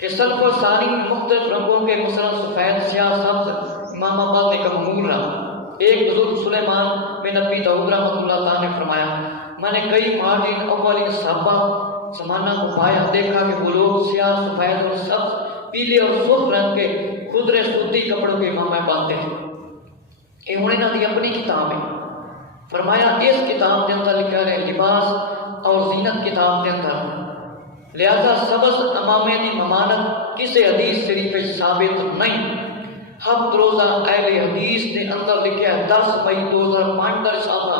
کہ سلف و ثانی مختلف رنگوں کے مثلاً سفید، سیاہ، سبز امام آباد کا معمول رہا۔ ایک بزرگ سلیمان بن نبی داؤد رحمۃ اللہ تعالیٰ نے فرمایا، میں نے کئی مہاجرین اولین صحابہ زمانہ کو پایا، دیکھا کہ وہ لوگ سیاہ، سفید اور سبز، پیلے اور سرخ رنگ کے خضر سوتی کپڑوں کے امامے باندھتے ہیں۔ یہ ہونے نہ دی اپنی کتاب ہے۔ فرمایا اس کتاب کے اندر لکھا ہے لباس اور زینت کتاب کے اندر، لہذا سبز امامے دی ممانت کسی حدیث شریف ثابت نہیں۔ ہفت روزہ اہل حدیث نے اندر لکھا ہے 10 مئی 2005 کا رسالہ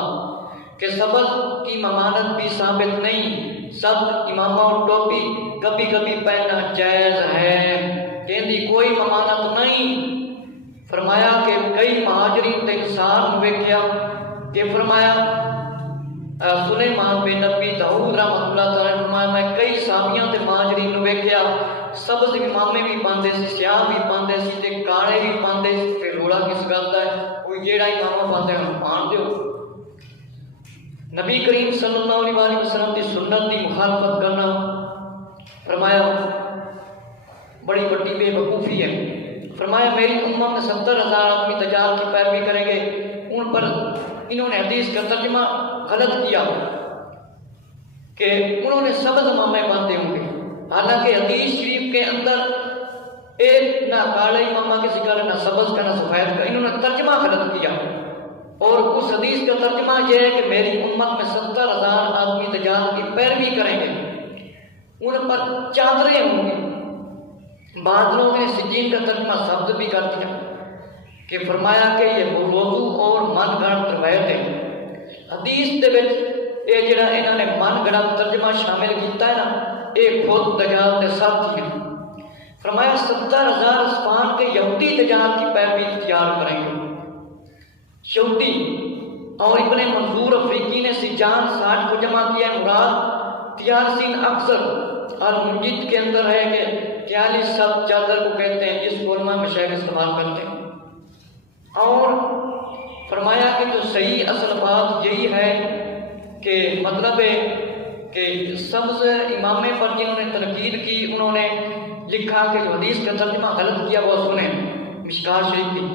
کہ سبز کی ممانت بھی ثابت نہیں، سبز امامہ اور ٹوپی کبھی کبھی پہننا جائز ہے، کہ کوئی ممانت نہیں۔ فرمایا کہ کئی مہاجرین نے انسان ویکھیا کہ فرمایا سلیمان بن نبی داؤد رحمۃ اللہ تعالیٰ نے فرمایا میں کئی صحابیاں تے مہاجرین نو ویکھیا سبز امامے بھی پاندے سی، سیاہ بھی پاندے سی تے کالے بھی پاندے سی، تے روڑا کس گل دا ہے؟ کوئی جیڑا امامہ پاندے ہن پان دیو۔ نبی کریم صلی اللہ علیہ وسلم کی سنت کی مخالفت کرنا فرمایا بڑی بڑی بے وقوفی ہے۔ فرمایا میری امت میں 70,000 آدمی دجال کی پیروی کریں گے، ان پر انہوں نے حدیث کا ترجمہ غلط کیا کہ انہوں نے سبز امامے باندھے ہوں گے، حالانکہ حدیث شریف کے اندر ایک نہ کالے امامہ کے ذکر ہے، نہ سبز کا، نہ سفید کا، انہوں نے ترجمہ غلط کیا۔ اور اس حدیث کا ترجمہ یہ ہے کہ میری امت میں 70,000 آدمی دجال کی پیروی کریں گے، ان پر چادریں ہوں گی۔ بعض لوگوں نے سجین کا ترجمہ سبز بھی کر دیا کہ فرمایا کہ یہ موضوع اور من گھڑت روایت ہے۔ حدیث دے وچ یہ جڑا انہوں نے من گھڑت ترجمہ شامل کیتا ہے نا، یہ خود دجال دے ساتھی ہیں۔ فرمایا 70,000 اسپان کے یہودی دجال کی پیروی اختیار کریں گے، یہودی۔ اور ابن منظور افریقی نے سجان 60 کو جمع کیا ہے، مراد 43 اکثر المنجد کے اندر ہے کہ 43 سب چادر کو کہتے ہیں، اس علماء مشاہیر استعمال کرتے ہیں۔ اور فرمایا کہ جو صحیح اصل بات یہی ہے کہ مطلب ہے کہ سبز امامے پر جنہوں نے تنقید کی انہوں نے لکھا کہ جو حدیث کا ترجمہ غلط کیا وہ سنیں مشکات شریف کی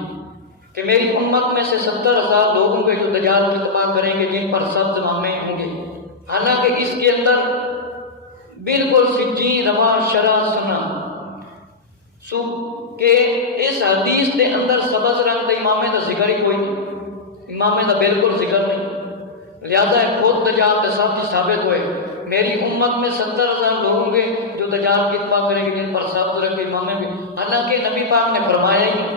کہ میری امت میں سے 70,000 لوگ ہوں گے جو دجال کی اتباع کریں گے جن پر سبز امامے ہوں گے، حالانکہ اس کے اندر بالکل سجین روا شرع سنا سو کہ اس حدیث کے اندر سبز رنگ کے امامے کا ذکر ہی کوئی نہیں، امامے کا بالکل ذکر نہیں، لہذا خود دجال کے ساتھ ثابت ہوئے میری امت میں 70,000 لوگ ہوں گے جو دجال کی اتباع کریں گے جن پر سبز رنگ کے امامے بھی، حالانکہ نبی پاک نے فرمایا ہی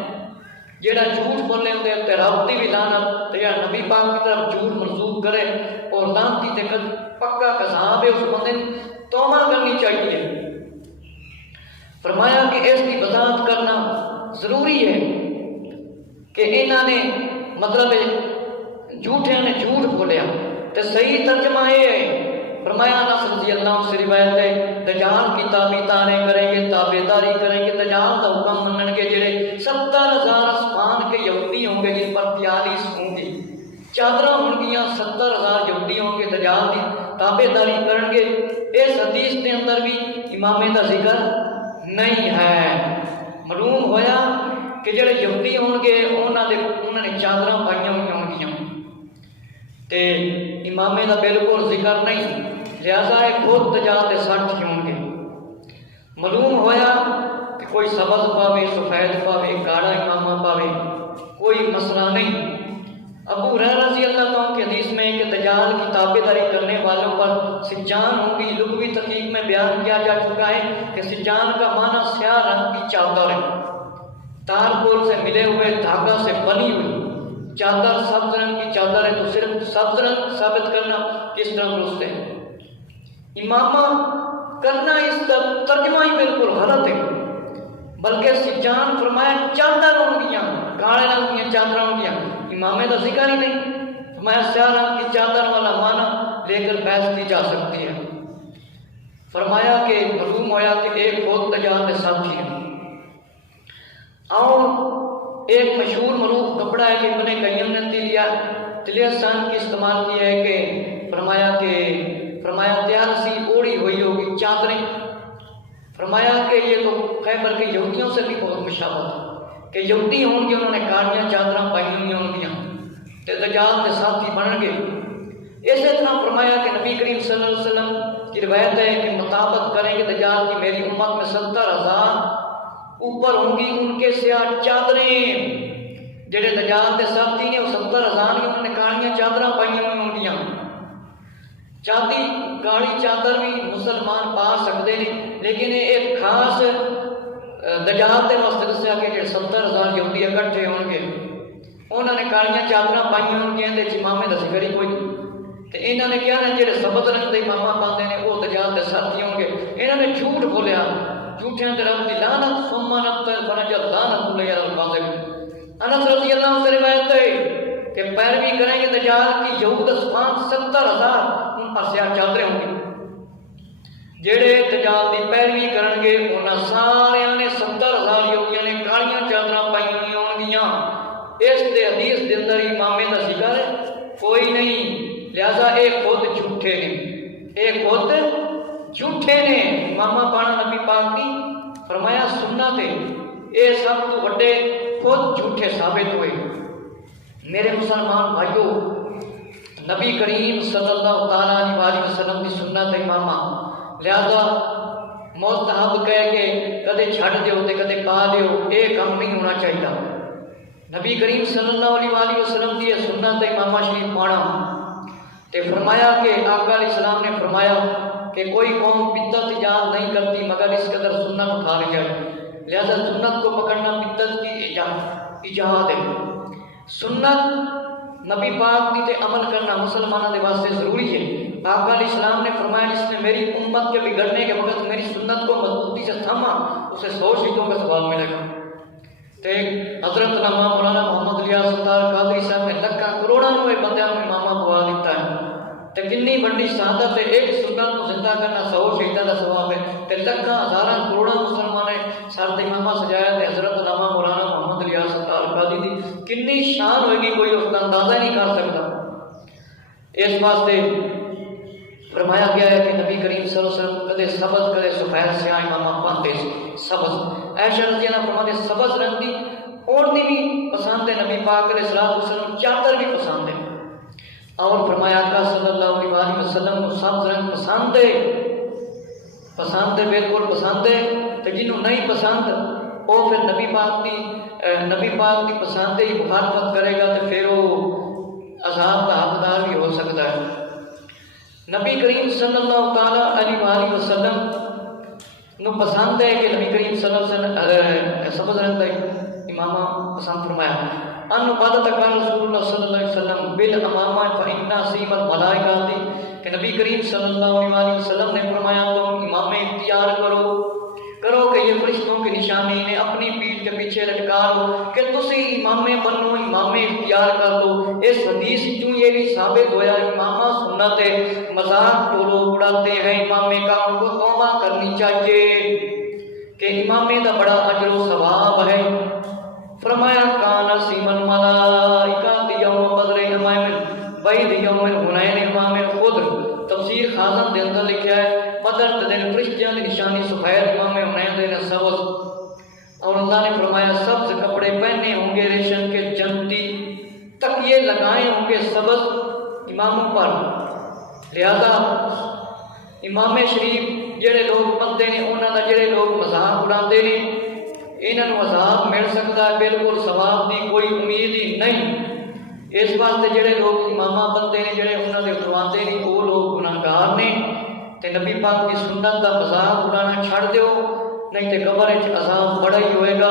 جیڑا جھوٹ بولنے ہوتے ہیں رابطی بھی لعنت، یا نبی پاک کی طرف جھوٹ منسوخ کرے اور لعنتی تے پکا کذاب ہے، اس بندے توبہ کرنی چاہیے۔ فرمایا کہ اس کی وضاحت کرنا ضروری ہے کہ انہوں نے مطلب جھوٹے نے جھوٹ بولیا، تو صحیح ترجمہ یہ ہے۔ فرمایا انس رضی اللہ عنہ سے روایت ہے دجال کی تابعداری کریں گے، تابعداری کریں گے، دجال کا حکم منن گے جڑے 70,000 اسپان کے یہودی ہوں گے جن پر 43 ہوں گی چادریں ہوں گیاں، 70,000 یہودی ہوں گے دجال کی تابعداری کریں گے۔ اس حدیث کے اندر بھی امامے کا ذکر نہیں ہے۔ معلوم ہویا کہ جڑے یہودی ہون گے انہوں نے چادریں پائیاں ہوئی ہوں گیاں تے امامے کا بالکل ذکر نہیں، لہذا خود دجال کے ساتھی ہوں گے۔ معلوم ہویا کہ کوئی سبز پاوے، سفید پاوے، کالا امامہ پاوے، کوئی مسئلہ نہیں۔ ابو ہریرہ رضی اللہ عنہ کی حدیث میں کہ دجال کی تابعداری کرنے والوں پر سجان ہوں گی، لغوی تحقیق میں بیان کیا جا چکا ہے کہ سجان کا معنی سیاہ رنگ کی چادر ہے، تارپول سے ملے ہوئے دھاگا سے بنی ہوئی چادر سبز رنگ کی چادر ہے، تو صرف سبز رنگ ثابت کرنا کس طرح درست ہے؟ امامہ کرنا اس کا ترجمہ ہی بالکل غلط ہے، بلکہ سجان فرمایا چادر ہوں گیاں، کالے رنگ کی چادر ہوں گیاں، امامے کا ذکر ہی نہیں۔ فرمایا سیاہ رنگ کی چادر والا معنی لے کر بحث کی جا سکتی ہے۔ فرمایا کہ معلوم ہوا کہ ایک خود دجال کے ساتھی ہیں۔ اور ایک مشہور معروف کپڑا ہے کہ ابن قیم نے تلیسان کی استعمال کیا ہے کہ فرمایا تیار سی اوڑی ہوئی ہوگی چادریں، فرمایا کہ یہ تو خیبر کے یہودیوں سے بھی بہت مشابہت ہے کہ یہودی ہوں گے، انہوں نے کالیاں چادراں پائی ہوئی ہوں گیاں تے دجال کے ساتھی بنن گے۔ اسی طرح فرمایا کہ نبی کریم صلی اللہ علیہ وسلم کی روایت ہے کہ مطابقت کریں گے دجال کی میری امت میں 70,000 اوپر ہوں گی ان کے سیاہ چادریں، جڑے دجال کے ساتھی نے وہ 70,000 ہی، انہوں نے کالیاں چادراں پائی ہوئی ہوں گیاں۔ چادی کالی چادر بھی مسلمان پا سکتے ہیں، لیکن ایک خاص دجال کے واسطے دسیا کہ جڑے 70,000 یہودی اکٹھے ہون گے انہوں نے کالیاں چادراں پائی ہون گیاں تے امامے دا ذکر ہی کوئی نہیں۔ تے انہوں نے کیا نا جڑے سبز رنگ دے امامہ پاندے نے وہ دجال دے ساتھی ہوں گے۔ انہوں نے جھوٹ بولیا، جھوٹیاں تے رب دی لعنت ثم نبتل فرجت لعنت علیہ القاذب۔ انس رضی اللہ عنہ سے روایت ہے کہ پیروی کریں گے دجال کی یہود اسمان 70,000 ان پر سیاہ چادریں ہوں گی۔ جڑے دجال دی پیروی کرن گے انہاں ساریاں نے 70,000 یہودیاں نے کالیاں چادراں پائی ہوئی ہون گیاں۔ اس دے حدیث دے اندر امامے دا ذکر کوئی نہیں، لہذا اے خود جھوٹے نے، اے خود جھوٹے نے۔ امامہ پانا نبی پاک دی فرمایا سنت ہے، اے سب تو بڑے خود جھوٹے ثابت ہوئے۔ میرے مسلمان بھائیو، نبی کریم صلی اللہ تعالیٰ علیہ وسلم کی سنت امامہ، لہذا مستحب کہہ کے کدے چھڑ دیو تے کدے پا دیو، اے کام نہیں ہونا چاہیے۔ نبی کریم صلی اللہ علیہ وسلم کی سنت امامہ شریف پانا تے فرمایا کہ آقا علیہ السلام نے فرمایا کہ کوئی قوم بدعت ایجاد نہیں کرتی مگر اس قدر سنت اٹھا لی جائے، لہذا سنت کو پکڑنا بدعت کی ایجاد ہے۔ سنت نبی پاک کی تے عمل کرنا مسلمانوں کے واسطے ضروری ہے۔ آقا علیہ السلام نے فرمایا جس نے میری امت کے بگڑنے کے وقت میری سنت کو مضبوطی سے تھاما اسے 100 شہیدوں کا ثواب ملے گا۔ تے حضرت علامہ مولانا محمد الیاس ستار قادری صاحب نے لکھاں کروڑاں روئے بندیاں میں امامہ پوا دیتا ہے تے کنی بڑی شہادت ہے، ایک سنت کو زندہ کرنا 100 شہیدوں کا ثواب ہے تے لکھاں ہزاراں کروڑاں مسلمان نے سر تے امامہ سجایا تے حضرت علامہ مولانا محمد الیاس ستار قادری دی کنی شان ہوئے گی کوئی اس کا اندازہ نہیں کر سکتا۔ اس واسطے فرمایا گیا ہے کہ نبی کریم صلی اللہ علیہ وسلم کدے سبز کدے سفید سیاہ امامہ پاندے سبز۔ عائشہ رضی اللہ عنہ فرماتے سبز رنگ دی اوڑھنی بھی پسند ہے، نبی پاک علیہ الصلوۃ والسلام چادر بھی پسند ہے۔ اور فرمایا آقا صلی اللہ علیہ وسلم کو سبز رنگ پسند ہے، پسند ہے، بالکل پسند ہے۔ تو جنہوں نہیں پسند وہ پھر نبی پاک کی پسند ہی مخالفت کرے گا تو پھر وہ عذاب کا حقدار بھی ہو سکتا ہے۔ نبی کریم صلی اللہ تعالیٰ علیہ وسلم نو پسند ہے کہ نبی کریم صلی اللہ علیہ وسلم سبز رنگ کا امامہ پسند فرمایا۔ ان عبادت قال رسول اللہ صلی اللہ علیہ وسلم بالامامہ فإن سیم الملائکہ دی کہ نبی کریم صلی اللہ علیہ وسلم نے فرمایا تم امامے اختیار کرو کہ یہ فرشتوں کی نشانی نے اپنی پیٹھ کے پیچھے لٹکا لو کہ تسی امامے بنو، امامے اختیار کر لو۔ اس حدیث کیوں یہ بھی ثابت ہویا امامہ سنت ہے، مذاق جو لوگ اڑاتے ہیں امامے کا ان کو توبہ کرنی چاہیے کہ امامے دا بڑا اجر و ثواب ہے۔ فرمایا کان سیمن ملائکہ یوم بدر امام بعید یوم حنین امام خود تفسیر خازن دے اندر لکھا ہے بدر دے دن فرشتیاں دی نشانی سفید امام حنین دے سبز، اور اللہ نے فرمایا سبز کپڑے پہنے ہوں گے ریشم کے جنتی، تکیے لگائے ہوں گے سبز اماموں پر۔ لہذا امام شریف جڑے لوگ بندے نے انہاں دا جڑے لوگ مذاق اڑاندے نے انہاں نوں عذاب مل سکتا ہے، بالکل ثواب دی کوئی امید ہی نہیں۔ اس واسطے جڑے لوگ امامہ بندے نے جڑے انہاں دے اٹھواندے نے وہ لوگ گناہگار نے تے نبی پاک کی سنت دا مذاق اڑانا چھڑ دیو نہیں تے قبر وچ عذاب بڑا ہی ہوئے گا۔